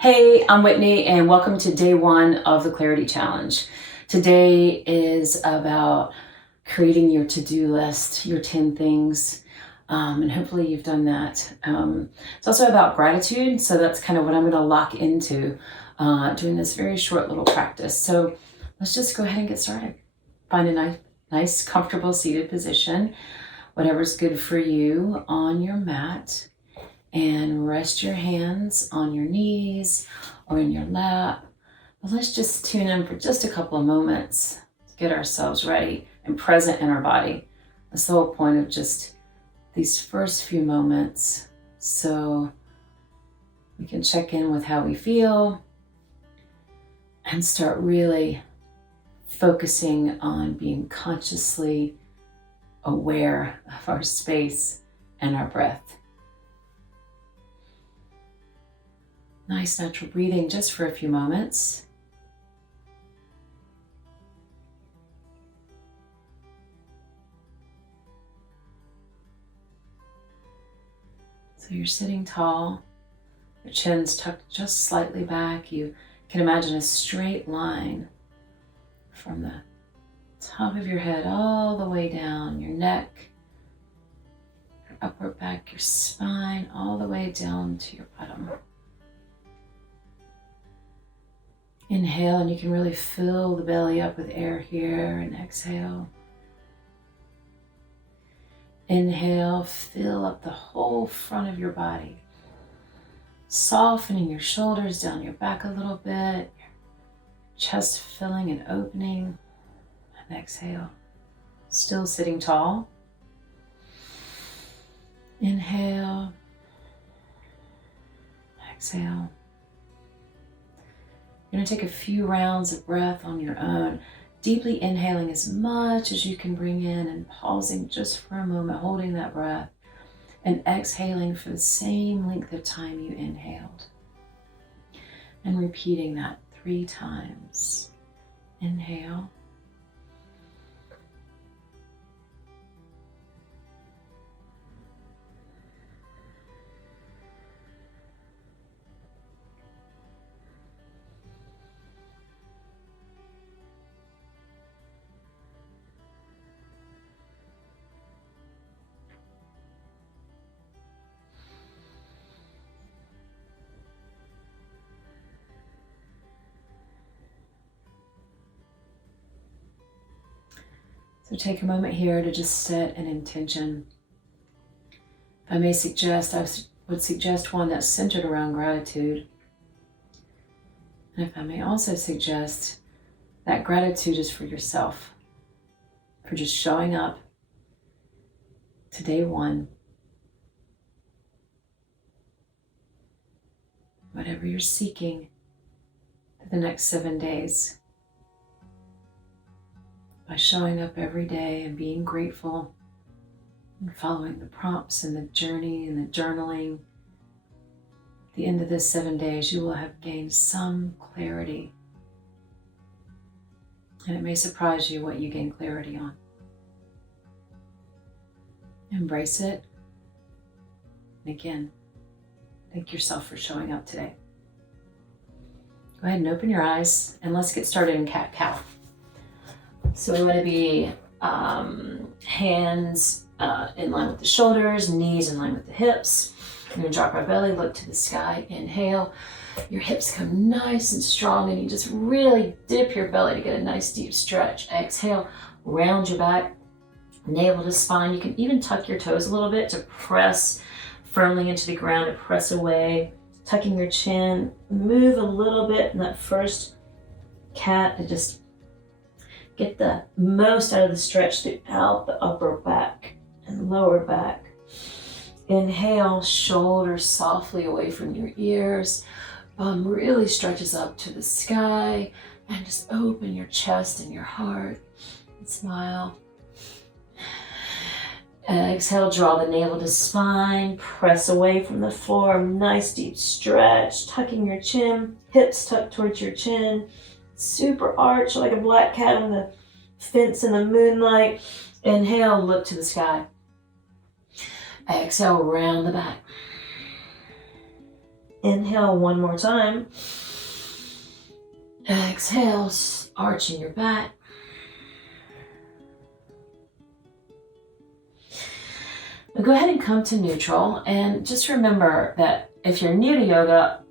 Hey, I'm Whitney, and welcome to day one of the Clarity Challenge. Today is about creating your to-do list, your 10 things, and hopefully you've done that. It's also about gratitude, so that's kind of what I'm going to lock into doing this very short little practice. So let's just go ahead and get started. Find a nice, comfortable seated position, whatever's good for you on your mat. And rest your hands on your knees or in your lap. But let's just tune in for just a couple of moments to get ourselves ready and present in our body. That's the whole point of just these first few moments, so we can check in with how we feel and start really focusing on being consciously aware of our space and our breath. Nice natural breathing just for a few moments. So you're sitting tall, your chin's tucked just slightly back. You can imagine a straight line from the top of your head all the way down your neck, your upper back, your spine, all the way down to your bottom. Inhale, and you can really fill the belly up with air here, and exhale. Inhale, fill up the whole front of your body, softening your shoulders down your back a little bit, your chest filling and opening, and exhale. Still sitting tall. Inhale, exhale. You're going to take a few rounds of breath on your own, deeply inhaling as much as you can bring in and pausing just for a moment, holding that breath, and exhaling for the same length of time you inhaled. And repeating that 3 times. Inhale. So take a moment here to just set an intention. If I may suggest, I would suggest one that's centered around gratitude. And if I may also suggest that gratitude is for yourself, for just showing up to day one. Whatever you're seeking for the next 7 days. By showing up every day and being grateful and following the prompts and the journey and the journaling, at the end of this 7 days, you will have gained some clarity. And it may surprise you what you gain clarity on. Embrace it. And again, thank yourself for showing up today. Go ahead and open your eyes and let's get started in cat-cow. So we want to be hands in line with the shoulders, knees in line with the hips. We're going to drop our belly, look to the sky, inhale. Your hips come nice and strong and you just really dip your belly to get a nice deep stretch. Exhale, round your back, navel to spine. You can even tuck your toes a little bit to press firmly into the ground, to press away. Tucking your chin, move a little bit in that first cat to just get the most out of the stretch throughout the upper back and lower back. Inhale, shoulders softly away from your ears. Bum really stretches up to the sky. And just open your chest and your heart and smile. Exhale, draw the navel to spine. Press away from the floor. Nice deep stretch. Tucking your chin. Hips tucked towards your chin. Super arch like a black cat on the fence in the moonlight. Inhale, look to the sky. Exhale, round the back. Inhale one more time. Exhale, arching your back. Now go ahead and come to neutral, and just remember that if you're new to yoga,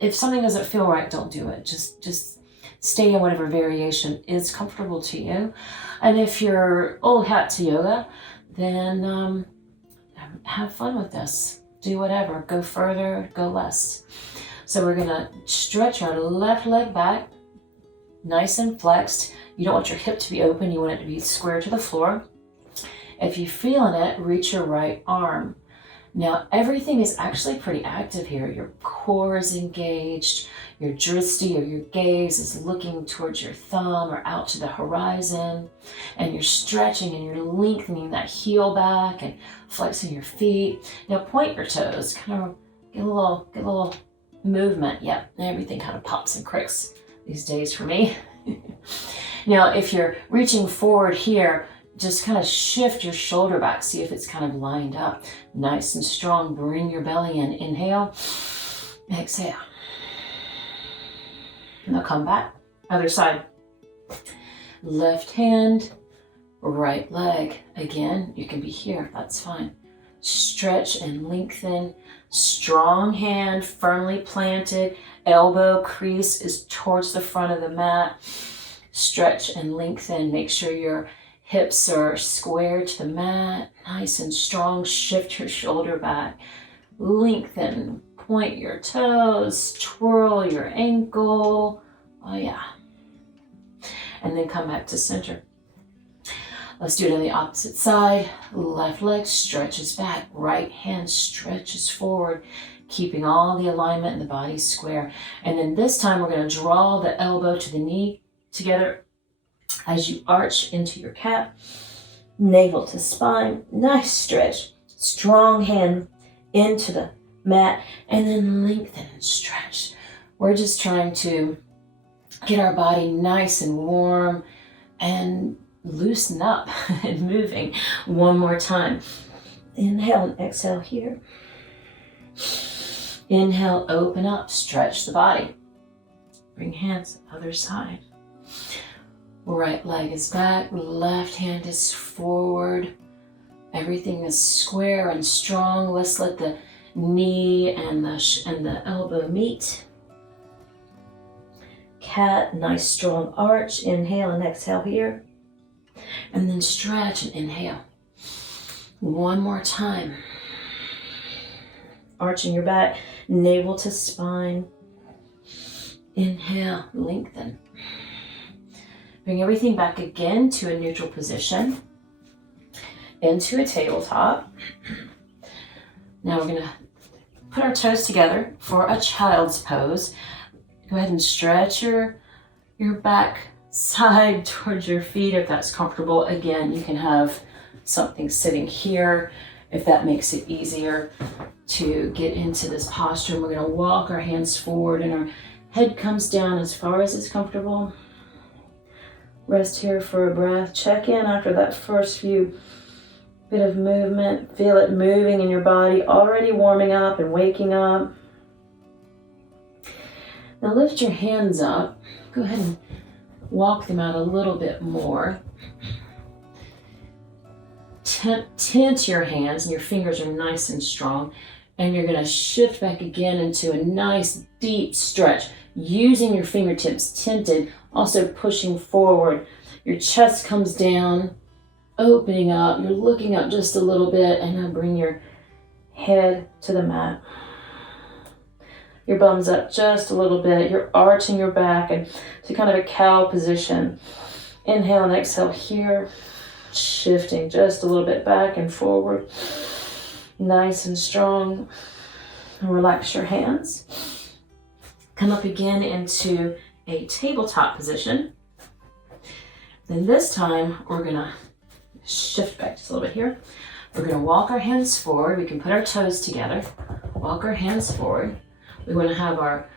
if something doesn't feel right, don't do it. Just stay in whatever variation is comfortable to you. And if you're old hat to yoga, then have fun with this. Do whatever, go further, go less. So we're gonna stretch our left leg back, nice and flexed. You don't want your hip to be open, you want it to be square to the floor. If you're feeling it, reach your right arm. Now everything is actually pretty active here. Your core is engaged, your drishti or your gaze is looking towards your thumb or out to the horizon, and you're stretching and you're lengthening that heel back and flexing your feet. Now point your toes, kind of get a little movement. Yep, everything kind of pops and cricks these days for me. Now if you're reaching forward here, just kind of shift your shoulder back, see if it's kind of lined up. Nice and strong, bring your belly in. Inhale, exhale. And now come back, other side. Left hand, right leg. Again, you can be here, that's fine. Stretch and lengthen. Strong hand, firmly planted. Elbow crease is towards the front of the mat. Stretch and lengthen. Make sure your hips are square to the mat, nice and strong. Shift your shoulder back, lengthen, point your toes, twirl your ankle. Oh yeah. And then come back to center. Let's do it on the opposite side. Left leg stretches back, right hand stretches forward, keeping all the alignment in the body square. And then this time we're going to draw the elbow to the knee together as you arch into your cat, navel to spine, nice stretch, strong hand into the mat, and then lengthen and stretch. We're just trying to get our body nice and warm and loosen up and moving. One more time. Inhale and exhale here. Inhale, open up, stretch the body. Bring hands to the other side. Right leg is back, left hand is forward. Everything is square and strong. Let's let the knee and the elbow meet. Cat, nice strong arch. Inhale and exhale here. And then stretch and inhale. One more time. Arching your back, navel to spine. Inhale, lengthen. Bring everything back again to a neutral position, into a tabletop. Now we're gonna put our toes together for a child's pose. Go ahead and stretch your back side towards your feet if that's comfortable. Again, you can have something sitting here if that makes it easier to get into this posture. We're gonna walk our hands forward and our head comes down as far as it's comfortable. Rest here for a breath. Check in after that first few bit of movement. Feel it moving in your body, already warming up and waking up. Now lift your hands up. Go ahead and walk them out a little bit more. Tense your hands and your fingers are nice and strong. And you're gonna shift back again into a nice deep stretch, using your fingertips tented, also pushing forward. Your chest comes down, opening up. You're looking up just a little bit, and now bring your head to the mat. Your bum's up just a little bit. You're arching your back and to kind of a cow position. Inhale and exhale here, shifting just a little bit back and forward. Nice and strong. Relax your hands. Come up again into a tabletop position. Then this time we're gonna shift back just a little bit here. We're gonna walk our hands forward. We can put our toes together. Walk our hands forward. We want to have our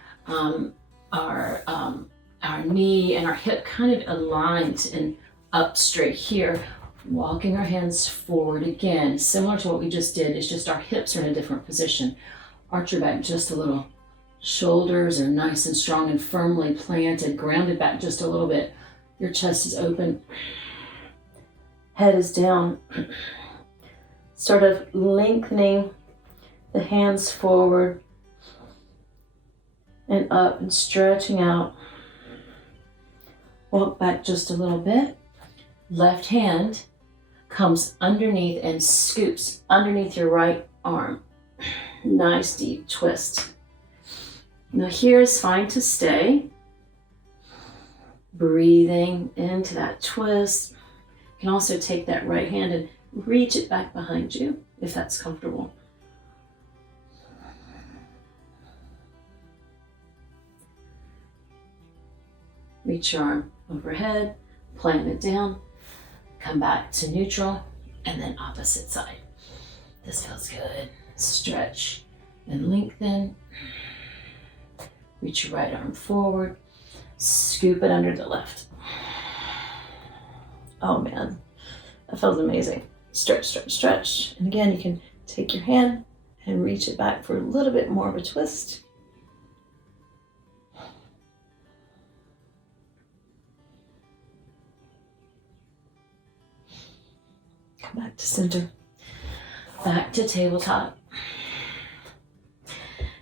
knee and our hip kind of aligned and up straight here. Walking our hands forward again, similar to what we just did. It's just our hips are in a different position. Arch your back just a little. Shoulders are nice and strong and firmly planted, grounded back just a little bit. Your chest is open. Head is down. Sort of lengthening the hands forward and up and stretching out. Walk back just a little bit. Left hand comes underneath and scoops underneath your right arm. Nice deep twist. Now here is fine to stay. Breathing into that twist. You can also take that right hand and reach it back behind you if that's comfortable. Reach your arm overhead, plant it down, come back to neutral, and then opposite side. This feels good. Stretch and lengthen. Reach your right arm forward, scoop it under the left. Oh man, that feels amazing. Stretch, stretch, stretch. And again, you can take your hand and reach it back for a little bit more of a twist. Come back to center. Back to tabletop.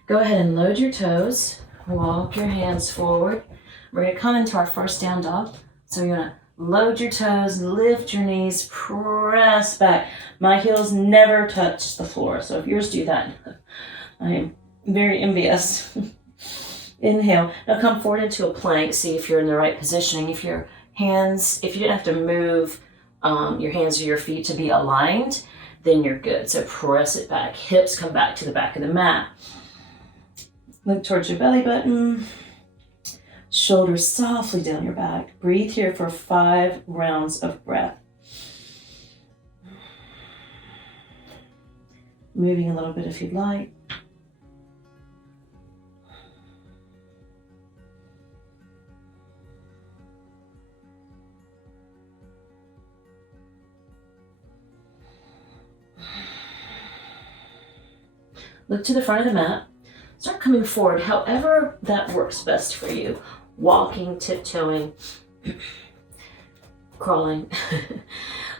Go ahead and load your toes. Walk your hands forward. We're going to come into our first down dog. So you're going to load your toes, lift your knees, press back. My heels never touch the floor, so if yours do that, I am very envious. Inhale. Now come forward into a plank. See if you're in the right positioning. If you didn't have to move your hands or your feet to be aligned, then you're good. So press it back. Hips come back to the back of the mat. Look towards your belly button. Shoulders softly down your back. Breathe here for 5 rounds of breath. Moving a little bit if you'd like. Look to the front of the mat. Start coming forward, however that works best for you. Walking, tiptoeing, crawling.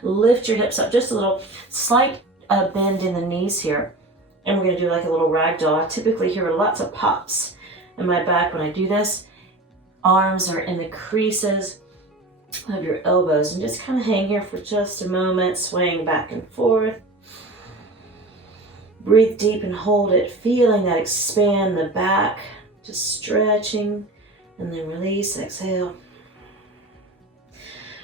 Lift your hips up just a little. Slight bend in the knees here. And we're going to do like a little ragdoll. I typically hear lots of pops in my back when I do this. Arms are in the creases of your elbows. And just kind of hang here for just a moment, swaying back and forth. Breathe deep and hold it, feeling that expand the back, just stretching, and then release, exhale.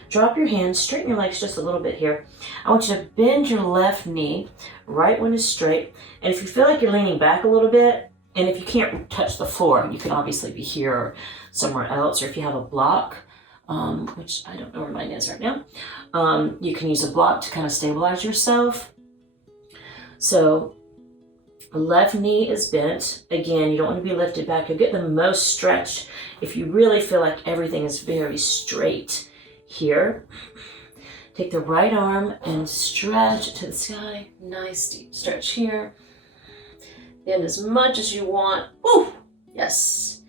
Drop your hands, straighten your legs just a little bit here. I want you to bend your left knee, right one is straight, and if you feel like you're leaning back a little bit, and if you can't touch the floor, you can obviously be here or somewhere else, or if you have a block, which I don't know where mine is right now, you can use a block to kind of stabilize yourself. So, left knee is bent. Again, you don't want to be lifted back. You'll get the most stretch if you really feel like everything is very straight here. Take the right arm and stretch it to the sky. Nice deep stretch here. Bend as much as you want. Woo! Yes.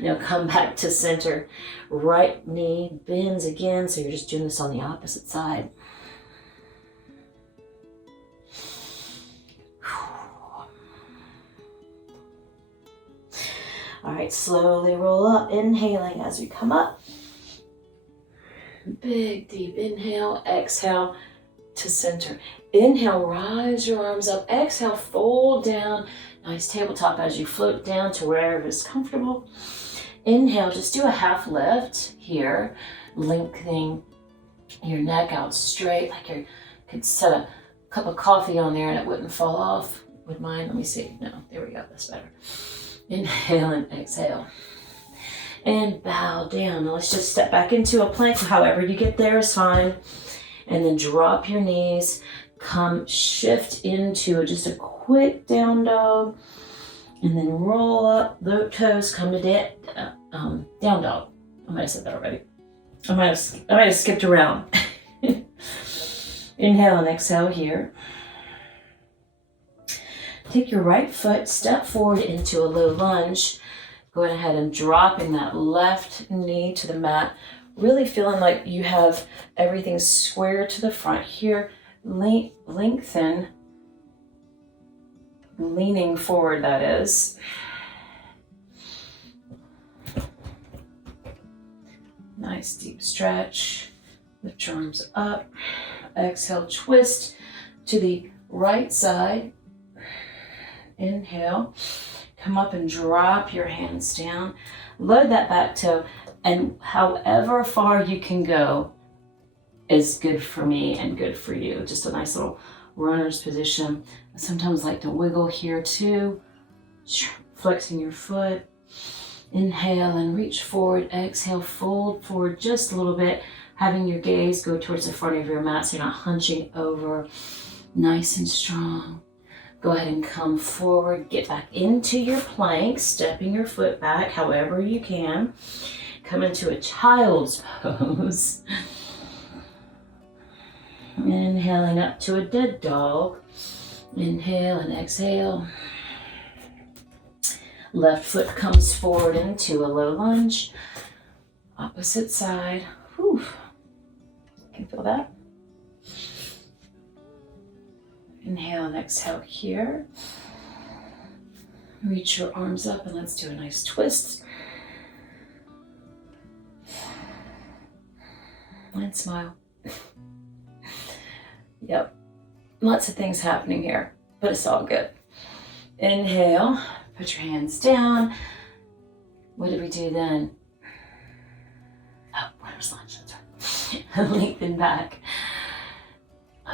Now come back to center. Right knee bends again, so you're just doing this on the opposite side. All right, slowly roll up, inhaling as we come up. Big, deep inhale, exhale to center. Inhale, rise your arms up. Exhale, fold down. Nice tabletop as you float down to wherever is comfortable. Inhale, just do a half lift here, lengthening your neck out straight, like you could set a cup of coffee on there and it wouldn't fall off. Would mine? Let me see. No, there we go. That's better. Inhale and exhale. And bow down. Now let's just step back into a plank. However you get there is fine. And then drop your knees. Come shift into just a quick down dog. And then roll up the toes. Come to down dog. I might have said that already. I might have skipped around. Inhale and exhale here. Take your right foot, step forward into a low lunge. Go ahead and dropping that left knee to the mat. Really feeling like you have everything square to the front here. Lengthen, leaning forward, that is. Nice deep stretch. Lift your arms up. Exhale, twist to the right side. Inhale. Come up and drop your hands down. Load that back toe, and however far you can go is good for me and good for you. Just a nice little runner's position. I sometimes like to wiggle here too. Flexing your foot. Inhale and reach forward. Exhale, fold forward just a little bit, having your gaze go towards the front of your mat so you're not hunching over. Nice and strong. Go ahead and come forward, get back into your plank, stepping your foot back however you can. Come into a child's pose. Inhaling up to a dead dog. Inhale and exhale. Left foot comes forward into a low lunge. Opposite side. Whew. Can you feel that? Inhale and exhale here. Reach your arms up and let's do a nice twist. And smile. Yep. Lots of things happening here, but it's all good. Inhale, put your hands down. What did we do then? Oh, runner's lunge, that's right. Lengthen back.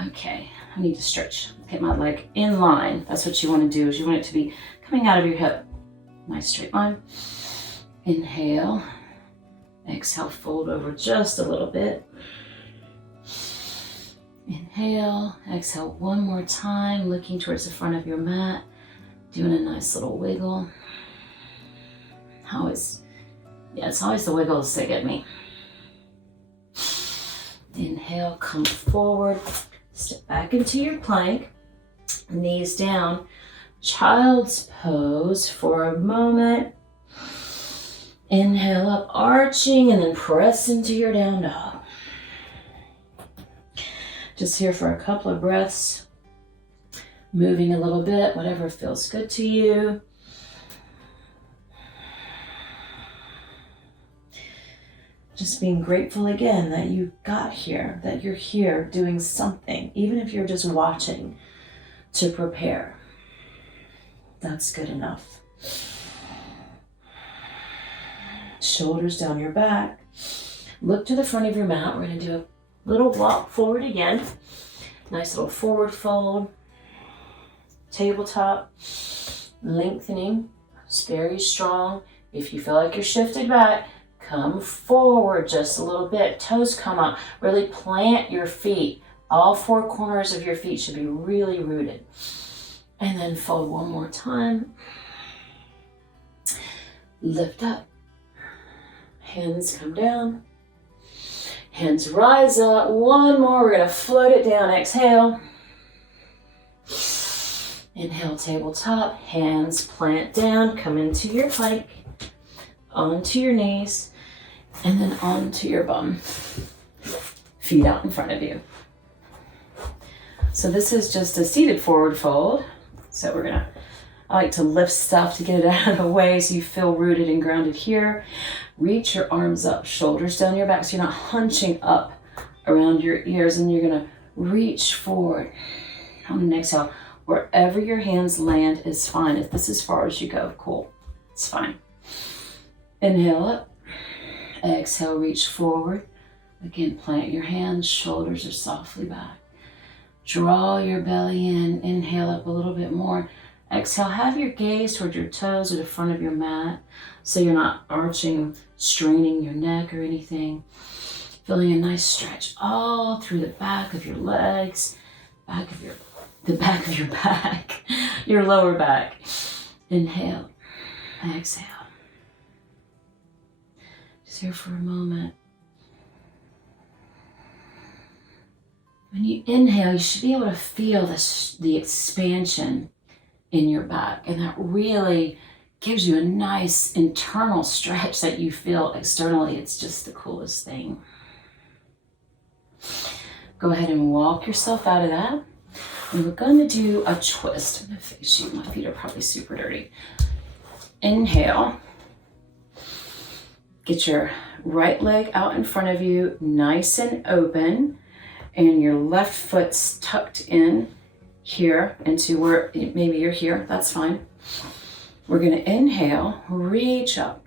Okay, I need to stretch. Get my leg in line. That's what you want to do, is you want it to be coming out of your hip. Nice straight line. Inhale. Exhale, fold over just a little bit. Inhale. Exhale one more time, looking towards the front of your mat. Doing a nice little wiggle. It's always the wiggles that get me. Inhale, come forward. Step back into your plank, knees down, child's pose for a moment. Inhale up, arching, and then press into your down dog. Just here for a couple of breaths, moving a little bit, whatever feels good to you. Just being grateful again that you got here, that you're here doing something, even if you're just watching to prepare. That's good enough. Shoulders down your back. Look to the front of your mat. We're going to do a little walk forward again. Nice little forward fold. Tabletop. Lengthening. It's very strong. If you feel like you're shifted back, come forward just a little bit. Toes come up. Really plant your feet. All four corners of your feet should be really rooted. And then fold one more time. Lift up. Hands come down. Hands rise up. One more. We're going to float it down. Exhale. Inhale, tabletop. Hands plant down. Come into your plank. Onto your knees. And then onto your bum. Feet out in front of you. So this is just a seated forward fold. So I like to lift stuff to get it out of the way so you feel rooted and grounded here. Reach your arms up, shoulders down your back so you're not hunching up around your ears, and you're gonna reach forward. On an exhale, wherever your hands land is fine. If this is as far as you go, cool, it's fine. Inhale up, exhale, reach forward. Again, plant your hands, shoulders are softly back. Draw your belly in, inhale up a little bit more. Exhale, have your gaze toward your toes or the front of your mat so you're not arching, straining your neck or anything. Feeling a nice stretch all through the back of your legs, the back of your back, your lower back. Inhale, exhale. Just here for a moment. When you inhale, you should be able to feel the expansion in your back. And that really gives you a nice internal stretch that you feel externally. It's just the coolest thing. Go ahead and walk yourself out of that. And we're going to do a twist. I'm going to face you. My feet are probably super dirty. Inhale. Get your right leg out in front of you, nice and open, and your left foot's tucked in here into where maybe you're here. That's fine. We're going to inhale, reach up.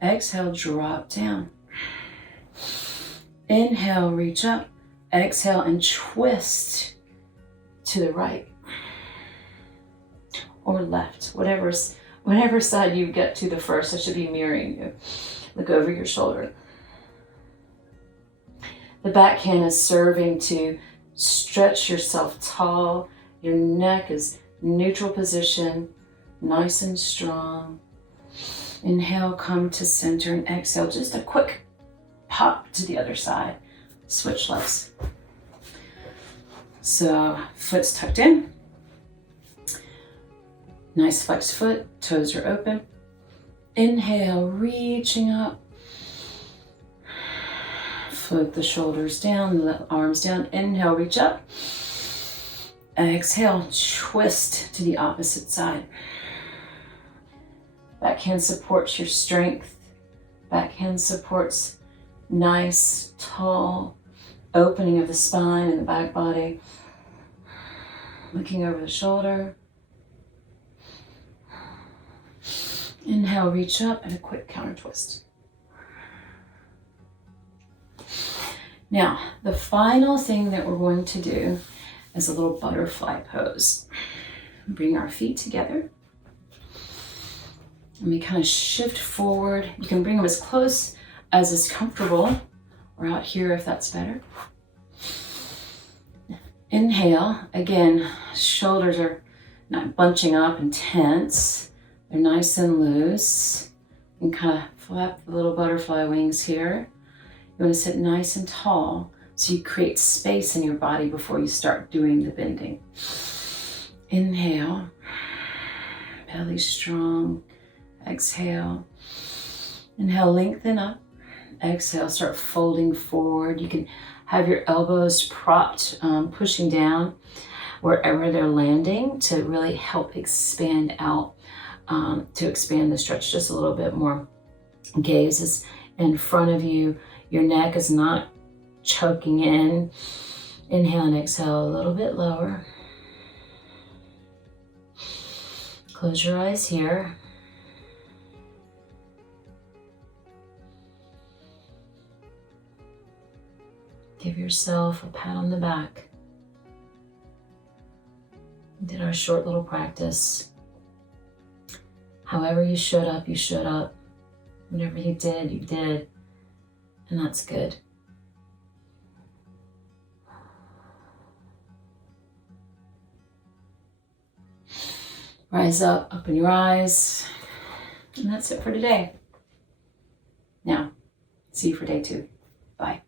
Exhale, drop down. Inhale, reach up. Exhale and twist to the right or left, whatever side you get to the first. That should be mirroring you. Look over your shoulder. The back hand is serving to stretch yourself tall. Your neck is neutral position, nice and strong. Inhale, come to center, and exhale, just a quick pop to the other side. Switch legs. So foot's tucked in. Nice flexed foot, toes are open. Inhale, reaching up. Float the shoulders down, the arms down. Inhale, reach up. Exhale, twist to the opposite side. Backhand supports your strength. Backhand supports nice, tall opening of the spine and the back body. Looking over the shoulder. Inhale, reach up, and a quick counter twist. Now, the final thing that we're going to do is a little butterfly pose. Bring our feet together. And we kind of shift forward. You can bring them as close as is comfortable, or out here if that's better. Inhale. Again, shoulders are not bunching up and tense. They're nice and loose. You can kind of flap the little butterfly wings here. You want to sit nice and tall so you create space in your body before you start doing the bending. Inhale. Belly strong. Exhale. Inhale, lengthen up. Exhale, start folding forward. You can have your elbows propped, pushing down wherever they're landing to really help expand out, to expand the stretch just a little bit more. Gaze is in front of you. Your neck is not choking in. Inhale and exhale a little bit lower. Close your eyes here. Give yourself a pat on the back. We did our short little practice. However you showed up, you showed up. Whatever you did, you did. And that's good. Rise up, open your eyes. And that's it for today. Now, see you for day 2. Bye.